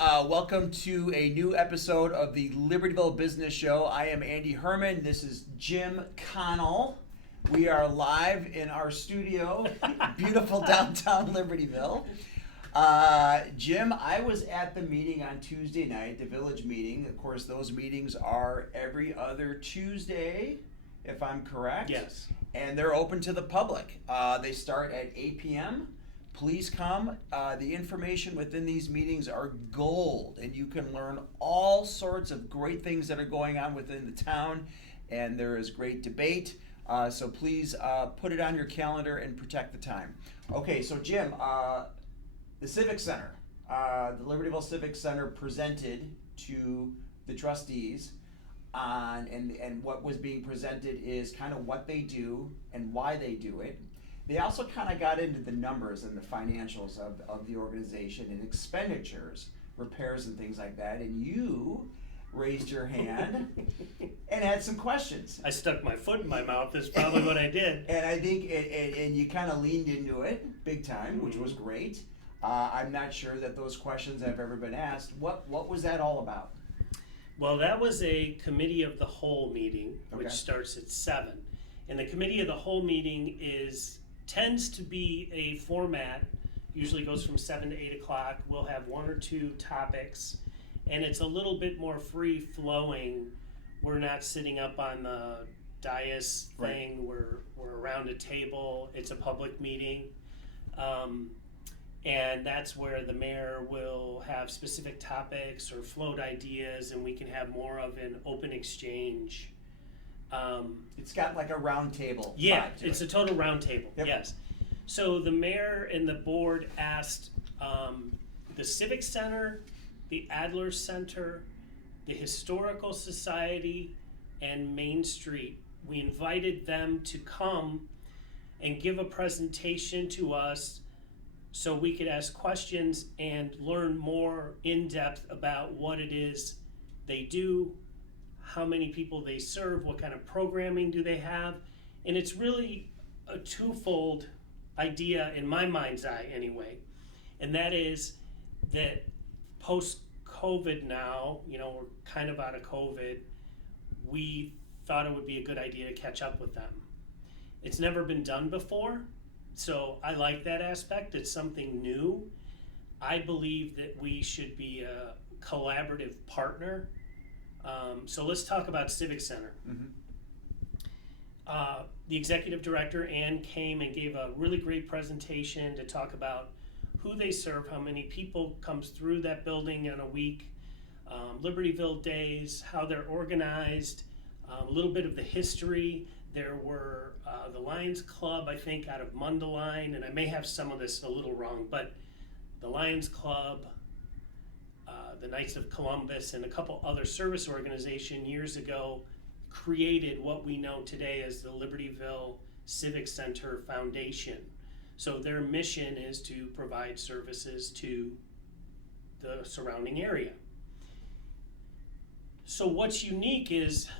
Welcome to a new episode of the Libertyville Business Show. I am Andy Herman. This is Jim Connell. We are live in our studio, beautiful downtown Libertyville. Jim, I was at the meeting on Tuesday night, the village meeting. Of course, those meetings are every other Tuesday, if I'm correct. Yes. And they're open to the public. They start at 8 p.m. Please come. The information within these meetings are gold, and you can learn all sorts of great things that are going on within the town, and there is great debate. So please put it on your calendar and protect the time. Okay, so Jim, the Civic Center, the Libertyville Civic Center presented to the trustees on, and what was being presented is kind of what they do and why they do it. They also kind of got into the numbers and the financials of the organization and expenditures, repairs and things like that. And you raised your hand and had some questions. I stuck my foot in my mouth is probably what I did. And I think, and you kind of leaned into it big time, which was great. I'm not sure that those questions have ever been asked. What was that all about? Well, that was a committee of the whole meeting, which Okay. starts at 7. And the committee of the whole meeting tends to be a format, usually goes from 7 to 8 o'clock. We'll have one or two topics, and it's a little bit more free flowing. We're not sitting up on the dais thing. Right. We're around a table. It's a public meeting. And that's where the mayor will have specific topics or float ideas, and we can have more of an open exchange. It's got like a round table. Yeah, vibe to it's it. a total round table, Yep. yes. So the mayor and the board asked the Civic Center, the Adler Center, the Historical Society, and Main Street. We invited them to come and give a presentation to us so we could ask questions and learn more in depth about what it is they do, how many people they serve, what kind of programming do they have. And it's really a twofold idea in my mind's eye anyway. And that is that post-COVID now, we're kind of out of COVID, we thought it would be a good idea to catch up with them. It's never been done before, so I like that aspect. It's something new. I believe that we should be a collaborative partner. So let's talk about Civic Center. Mm-hmm. The executive director, Ann, came and gave a really great presentation to talk about who they serve, how many people comes through that building in a week, Libertyville days, how they're organized, a little bit of the history. There were the Lions Club, I think, out of Mundelein, and I may have some of this a little wrong, but the Lions Club, the Knights of Columbus, and a couple other service organizations years ago created what we know today as the Libertyville Civic Center Foundation. So their mission is to provide services to the surrounding area. So what's unique is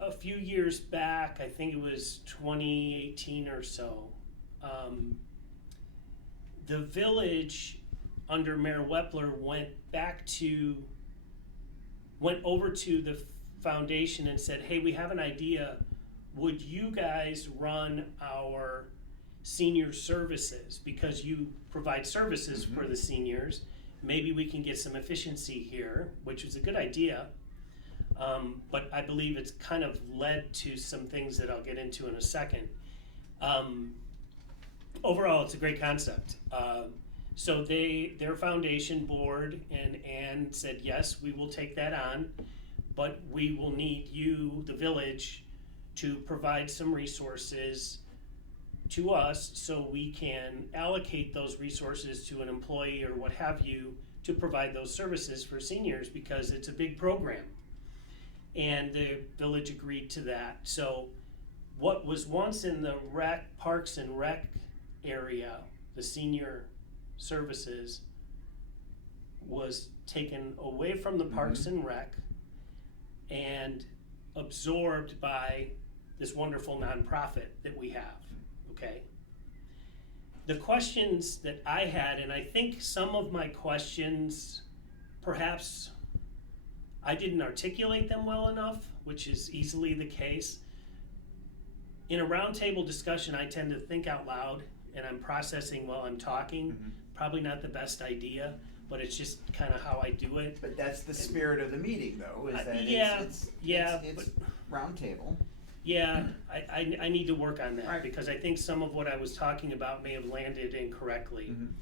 a few years back, I think it was 2018 or so, the village under Mayor Wepler went over to the foundation and said, hey, we have an idea. Would you guys run our senior services? Because you provide services for the seniors. Maybe we can get some efficiency here, which was a good idea. But I believe it's kind of led to some things that I'll get into in a second. Overall, it's a great concept. So their foundation board and Ann said, yes, we will take that on, but we will need you, the village, to provide some resources to us so we can allocate those resources to an employee or what have you to provide those services for seniors, because it's a big program. And the village agreed to that. So what was once in the Parks and Rec area, the senior services, was taken away from the Parks and Rec and absorbed by this wonderful nonprofit that we have, okay? The questions that I had, and I think some of my questions perhaps I didn't articulate them well enough, which is easily the case. In a roundtable discussion, I tend to think out loud, and I'm processing while I'm talking. Mhm. Probably not the best idea, but it's just kind of how I do it. But that's the spirit of the meeting, though, is that it's round table. Yeah, I need to work on that, Right. because I think some of what I was talking about may have landed incorrectly. Mhm.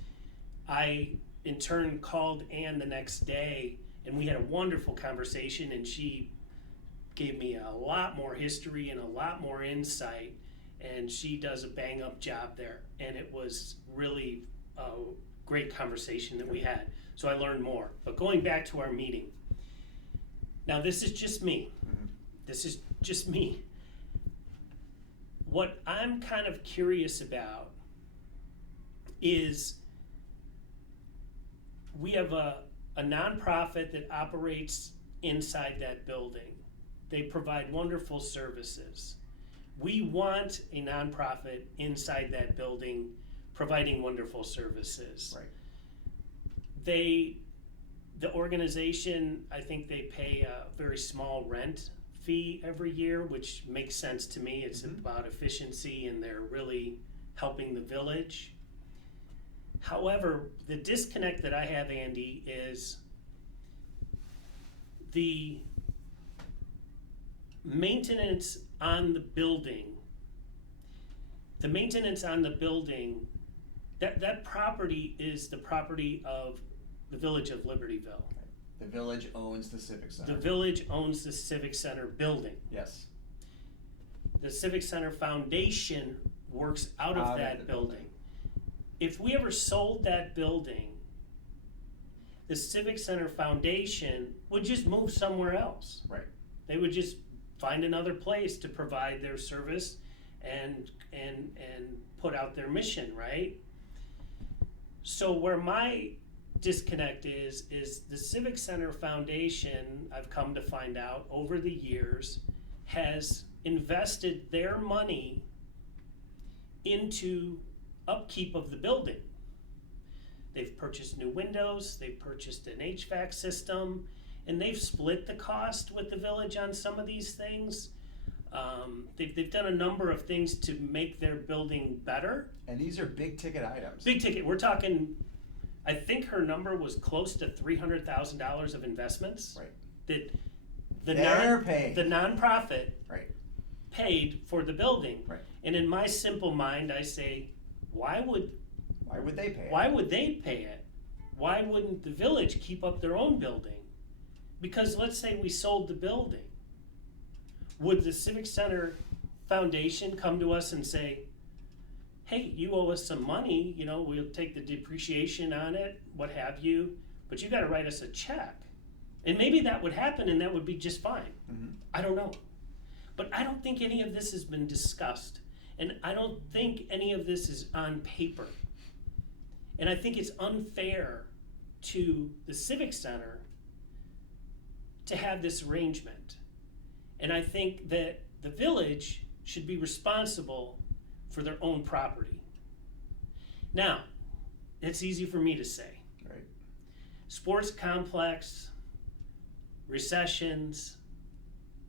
I, in turn, called Ann the next day, and we had a wonderful conversation, and she gave me a lot more history and a lot more insight, and she does a bang-up job there, and it was really a great conversation that we had, so I learned more. But going back to our meeting, now this is just me. Mhm. This is just me. What I'm kind of curious about is we have a nonprofit that operates inside that building. They provide wonderful services. We want a nonprofit inside that building providing wonderful services. Right. The organization, I think they pay a very small rent fee every year, which makes sense to me. It's Mhm. about efficiency, and they're really helping the village. However, the disconnect that I have, Andy, is the maintenance on the building. The maintenance on the building, that property is the property of the village of Libertyville. The village owns the Civic Center. The village owns the Civic Center building. Yes. The Civic Center Foundation works out of that building. If we ever sold that building, the Civic Center Foundation would just move somewhere else. Right. They would just find another place to provide their service and put out their mission, right? So where my disconnect is the Civic Center Foundation, I've come to find out over the years, has invested their money into upkeep of the building. They've purchased new windows, they've purchased an HVAC system, and they've split the cost with the village on some of these things. They've done a number of things to make their building better. And these are big ticket items. Big ticket, we're talking, I think her number was close to $300,000 of investments. Right. That They're paying. the nonprofit Right. paid for the building. Right. And in my simple mind, I say, why would they pay it? Why would they pay it? Why wouldn't the village keep up their own building? Because let's say we sold the building. Would the Civic Center Foundation come to us and say, hey, you owe us some money, we'll take the depreciation on it, what have you, but you gotta write us a check. And maybe that would happen and that would be just fine. Mhm. I don't know. But I don't think any of this has been discussed. And I don't think any of this is on paper. And I think it's unfair to the Civic Center to have this arrangement. And I think that the village should be responsible for their own property. Now, it's easy for me to say. Right. Sports complex, recessions,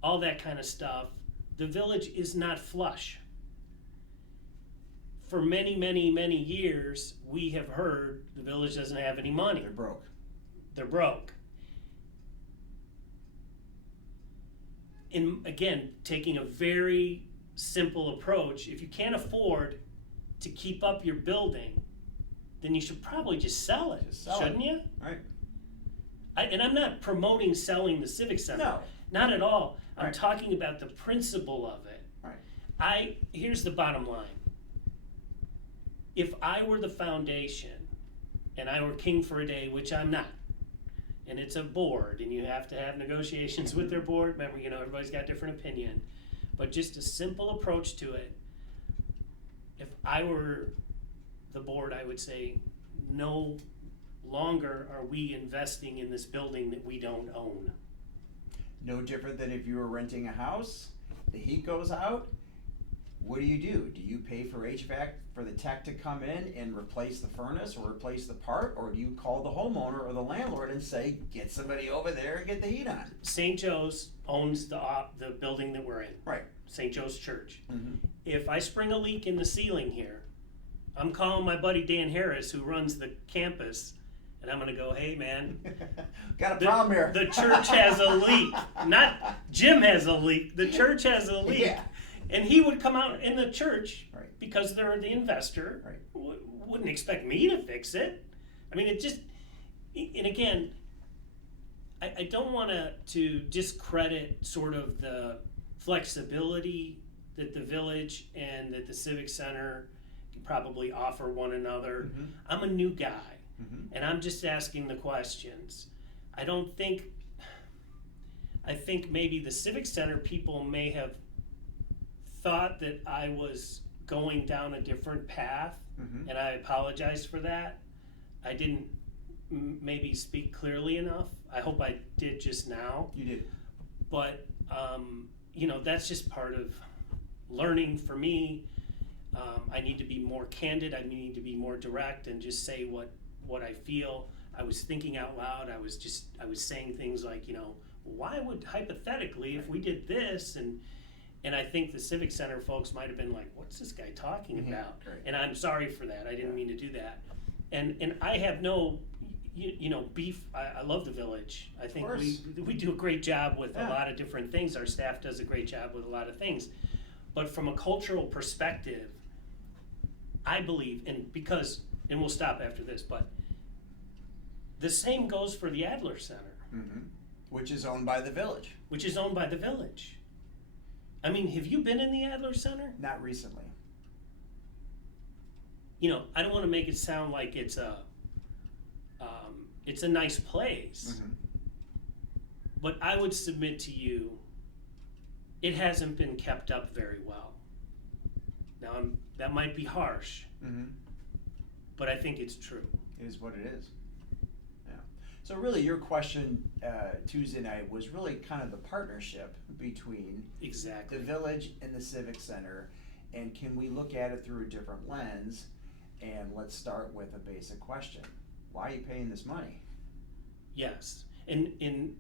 all that kind of stuff, the village is not flush. For many, many, many years, we have heard the village doesn't have any money. They're broke. They're broke. And again, taking a very simple approach, if you can't afford to keep up your building, then you should probably just sell it, shouldn't you? Right. And I'm not promoting selling the Civic Center. No. Not at all. I'm Right. talking about the principle of it. Right. Here's the bottom line. If I were the foundation and I were king for a day, which I'm not, and it's a board and you have to have negotiations with their board, remember, everybody's got different opinion, but just a simple approach to it. If I were the board, I would say, no longer are we investing in this building that we don't own. No different than if you were renting a house, the heat goes out, what do? Do you pay for HVAC for the tech to come in and replace the furnace or replace the part, or do you call the homeowner or the landlord and say, get somebody over there and get the heat on? St. Joe's owns the building that we're in. Right. St. Joe's Church. Mm-hmm. If I spring a leak in the ceiling here, I'm calling my buddy Dan Harris, who runs the campus, and I'm gonna go, hey man, Got a problem here. The church has a leak. Not Jim has a leak. The church has a leak. Yeah. And he would come out in the church, Right. because they're the investor. Right. Wouldn't expect me to fix it. I mean, it just, and again, I don't want to discredit sort of the flexibility that the village and that the Civic Center can probably offer one another. Mm-hmm. I'm a new guy, Mm-hmm. and I'm just asking the questions. I think maybe the Civic Center people may have thought that I was going down a different path, Mm-hmm. and I apologize for that. I didn't maybe speak clearly enough. I hope I did just now. You did. But, that's just part of learning for me. I need to be more candid. I need to be more direct and just say what I feel. I was thinking out loud. I was saying things like, why would hypothetically, if we did this, and I think the Civic Center folks might have been like, what's this guy talking Mm-hmm. about? Right. And I'm sorry for that. I didn't mean to do that. And I have no, beef. I love the village. I think we do a great job with a lot of different things. Our staff does a great job with a lot of things. But from a cultural perspective, I believe, and we'll stop after this, but the same goes for the Adler Center. Mm-hmm. Which is owned by the village. Which is owned by the village. I mean, have you been in the Adler Center? Not recently. I don't want to make it sound like it's a nice place, Mm-hmm. but I would submit to you, it hasn't been kept up very well. Now, that might be harsh, Mm-hmm. but I think it's true. It is what it is. Yeah. So really, your question Tuesday night was really kind of the partnership between Exactly. the village and the Civic Center, and can we look at it through a different lens? And let's start with a basic question: why are you paying this money? Yes, and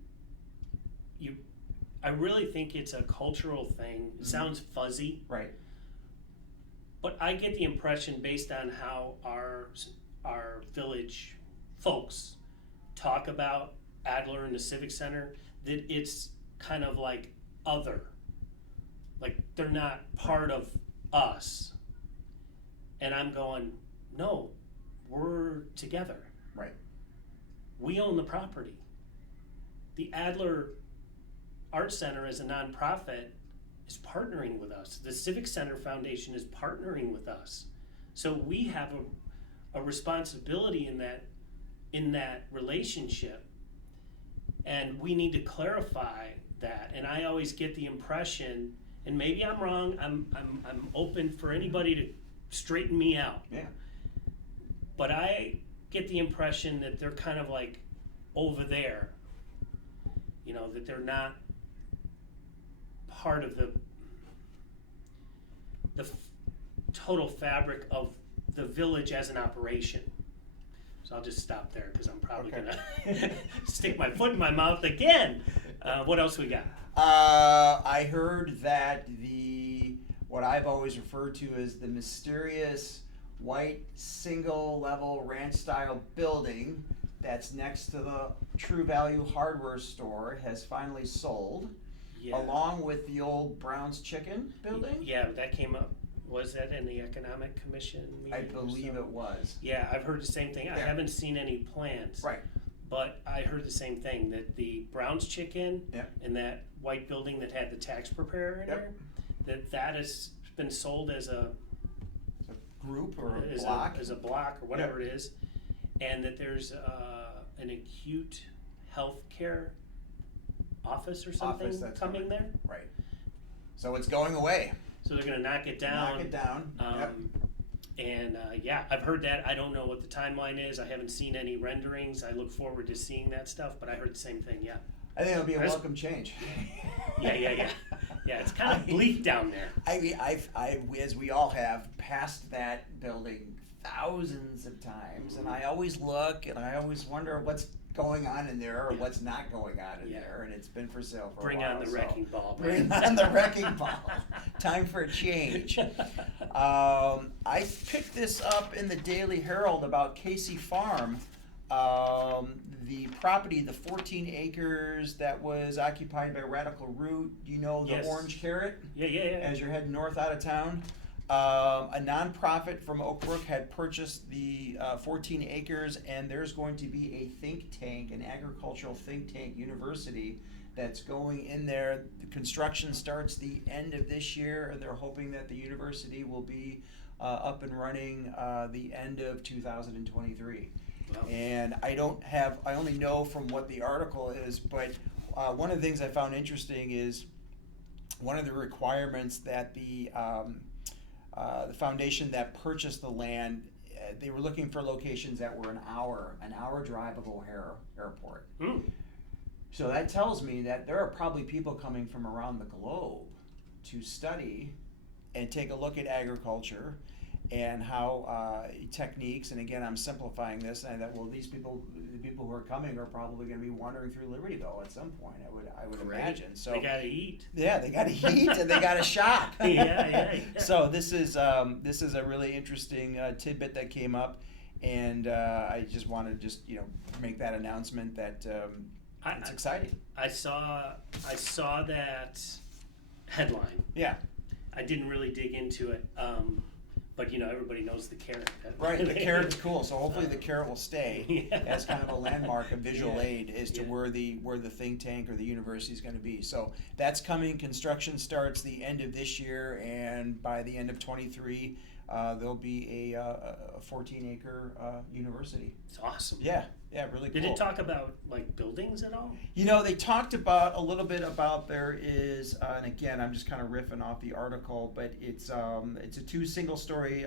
I really think it's a cultural thing. It Mhm. sounds fuzzy, Right. but I get the impression, based on how our village folks talk about Adler and the Civic Center, that it's kind of like they're not part of us. And I'm going, no, we're together. Right. We own the property. The Adler Art Center, as a nonprofit, is partnering with us. The Civic Center Foundation is partnering with us. So we have a responsibility in that relationship, and we need to clarify that. And I always get the impression, and maybe I'm wrong, I'm open for anybody to straighten me out. Yeah. But I get the impression that they're kind of like over there, that they're not part of the total fabric of the village as an operation. So I'll just stop there because I'm probably gonna stick my foot in my mouth again. What else we got? I heard that what I've always referred to as the mysterious white single level ranch style building that's next to the True Value hardware store has finally sold, along with the old Brown's Chicken building. Yeah, that came up. Was that in the Economic Commission meeting? I believe it was. Yeah, I've heard the same thing. I haven't seen any plans. Right. But I heard the same thing, that the Brown's Chicken and that white building that had the tax preparer in there, that has been sold as a group or a block. As a block or whatever it is, and that there's an acute healthcare office or something coming there. Right. So it's going away. So they're going to knock it down. Knock it down. And I've heard that. I don't know what the timeline is. I haven't seen any renderings. I look forward to seeing that stuff, but I heard the same thing. Yeah. I think it'll be a There's- welcome change. Yeah. Yeah, it's kind of bleak down there. I mean, as we all have, passed that building thousands of times, and I always look and I always wonder what's going on in there or what's not going on in there, and it's been for sale for a while. Bring on the wrecking ball. Bring on the wrecking ball. Time for a change. I picked this up in the Daily Herald about Casey Farm. The property, the 14 acres that was occupied by Radical Root, you know, the Yes. Orange Carrot? Yeah. As you're heading north out of town. A nonprofit from Oak Brook had purchased the 14 acres, and there's going to be a think tank, an agricultural think tank university that's going in there. The construction starts the end of this year, and they're hoping that the university will be up and running the end of 2023. Wow. And I only know from what the article is, but one of the things I found interesting is one of the requirements that the foundation that purchased the land, they were looking for locations that were an hour drive of O'Hare Airport. Mm. So that tells me that there are probably people coming from around the globe to study and take a look at agriculture and how techniques, and again, I'm simplifying this, and I thought, well, the people who are coming are probably going to be wandering through Libertyville at some point, I would Great. imagine. So They gotta eat. yeah, they got to eat and they got to shop. Yeah. So this is a really interesting tidbit that came up, and I just wanted to make that announcement that it's exciting. I saw that headline. Yeah. I didn't really dig into it, but everybody knows the carrot. Right, the carrot is cool, so hopefully the carrot will stay Yeah. as kind of a landmark, a visual aid as to Yeah. where the think tank or the university is going to be. So that's coming. Construction starts the end of this year, and by the end of 23, there'll be a 14-acre university. It's awesome. Yeah, really cool. Did it talk about like buildings at all? They talked about a little bit about there is, and again, I'm just kind of riffing off the article, but it's a 2 single-story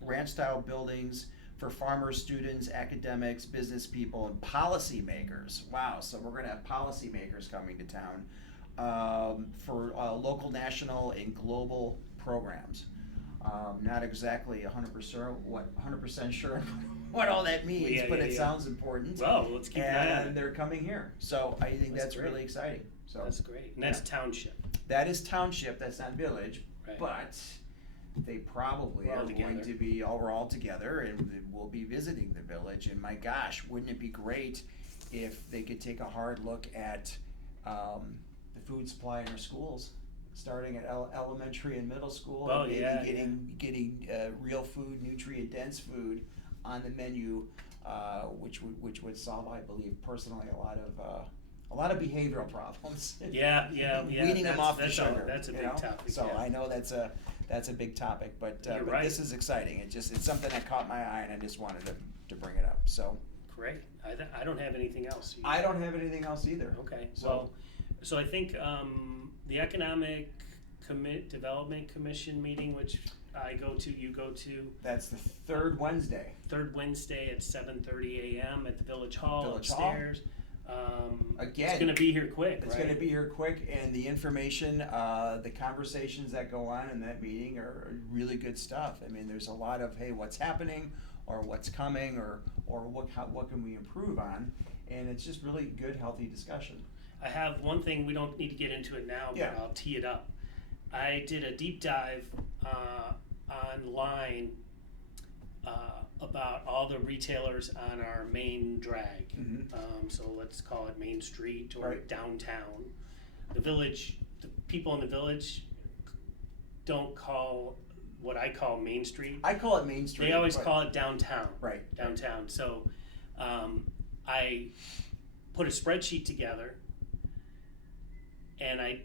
ranch-style buildings for farmers, students, academics, business people, and policymakers. Wow, so we're going to have policymakers coming to town for local, national, and global programs. Not exactly 100% sure what all that means, but it sounds important. Well, let's keep that. And they're coming here, so I think that's great. really exciting. So That's great. And that's township. that is township. That's not village, Right. but they probably We're all are going together. to be we're all together, and we'll be visiting the village. And my gosh, wouldn't it be great if they could take a hard look at the food supply in our schools? Starting at elementary and middle school, Oh, and maybe yeah, getting real food, nutrient dense food on the menu, which would solve, I believe, personally, a lot of behavioral problems. Yeah. Weaning them off the that's sugar. That's a you big know? topic. So yeah. I know that's a big topic, but You're right. this is exciting. It's something that caught my eye, and I just wanted to bring it up. So Great. I don't have anything else. I don't have anything else either. Okay. So So I think the Economic Development Commission meeting, which I go to, you go to, that's the third Wednesday. third Wednesday at 7:30 a.m. at the Village Hall Village Hall. upstairs. Again, it's going to be here quick. It's right? going to be here quick, and the information, the conversations that go on in that meeting are really good stuff. I mean, there's a lot of, hey, what's happening, or what's coming, or what can we improve on, and it's just really good, healthy discussion. I have one thing, we don't need to get into it now, but Yeah. I'll tee it up. I did a deep dive online about all the retailers on our main drag. Mhm. So let's call it Main Street or Right. downtown. The village, the people in the village don't call what I call Main Street. I call it Main Street. They always but- call it downtown. Right. Downtown. So I put a spreadsheet together, and I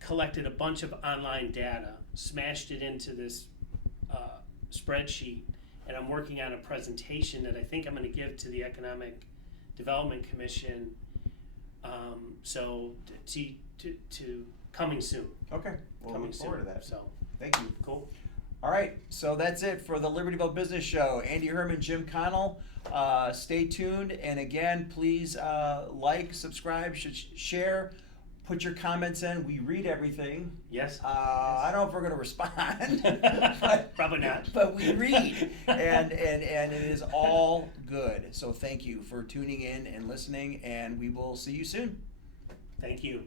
collected a bunch of online data, smashed it into this spreadsheet, and I'm working on a presentation that I think I'm going to give to the Economic Development Commission. So to coming soon. Okay, we'll Coming look forward soon. to that. So Thank you. cool. All right, so that's it for the Libertyville Business Show. Andy Herman, Jim Connell. Stay tuned, and again, please like, subscribe, share, put your comments in. We read everything. Yes. I don't know if we're going to respond, Probably not. but we read, and it is all good. So thank you for tuning in and listening, and we will see you soon. Thank you.